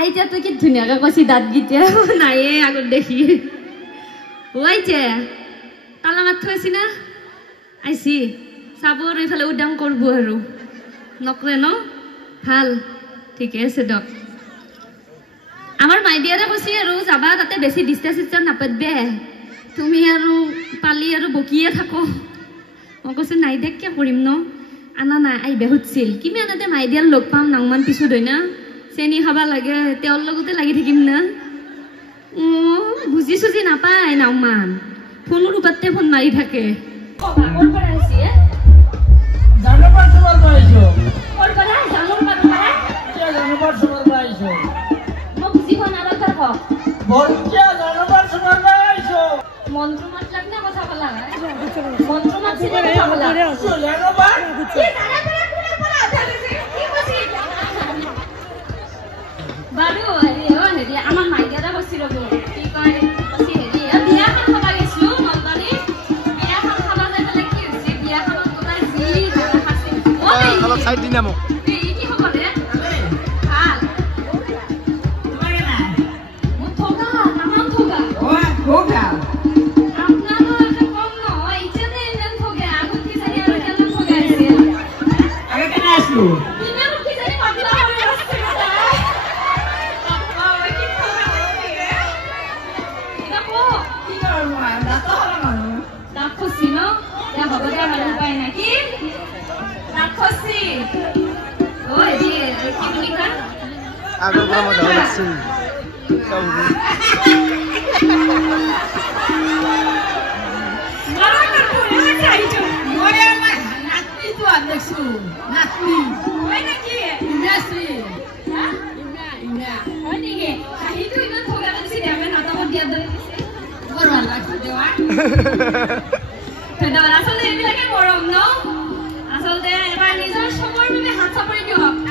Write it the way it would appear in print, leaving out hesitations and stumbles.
আইতা তুই কি ধুনীয়াকে কৈছি দাঁত গিটা নাইয়ে আগত দেখি ওইছে তালা মাত থৈছি না আইছি চাব আৰু এইফালে উদাম কৰব আৰু নকৰে ন ভাল ঠিকে আছে দক আমাৰ মাইডিয়াৰে কৈছি আৰু যাবা তাতে বেছি ডিষ্টেঞ্চ চিষ্টেঞ্চ নাপাতবে তুমি আৰু পালি আৰু বকিয়ে থাকো মই কৈছো নাই দেখ কিয় কৰিম ন আনা নাই আহিবে সুধছিল কিমান আনাতে মাইডিয়াৰ লগ পাম নাংমান পিছত হয় না চেনি খাবা লাগে তেওঁৰ লগতে লাগি থাকিম না বুজি চুজি নাপায় নাংমান ফোনৰ ওপৰতে ফোন মাৰি থাকে আমাৰ মাইয়াৰা বসি ৰব কি কয় বসি হেৰি বিয়া খান খাবা গেছলো নন্দনী বিয়া খান খাবা যাইলে কি হৈছে বিয়া খানত তোলাই জি খাসি অলপ সাইড দিনা মোক কি হ'ব ৰে ভাল তোমাকে না মু থগা নাম থগা থগা আপনারও একটা কম নয় ইচ্ছাতে এমন থগে আগুন কি জানি আর কেন থগে আছে আগে কেন আসলো আগৰ পৰা মই ধৰা লাগছিল চব আচলতে এইবিলাকে গৰম ন আচলতে এবাৰ নিজৰ চবৰ বাবে হাত চাপৰি দিয়ক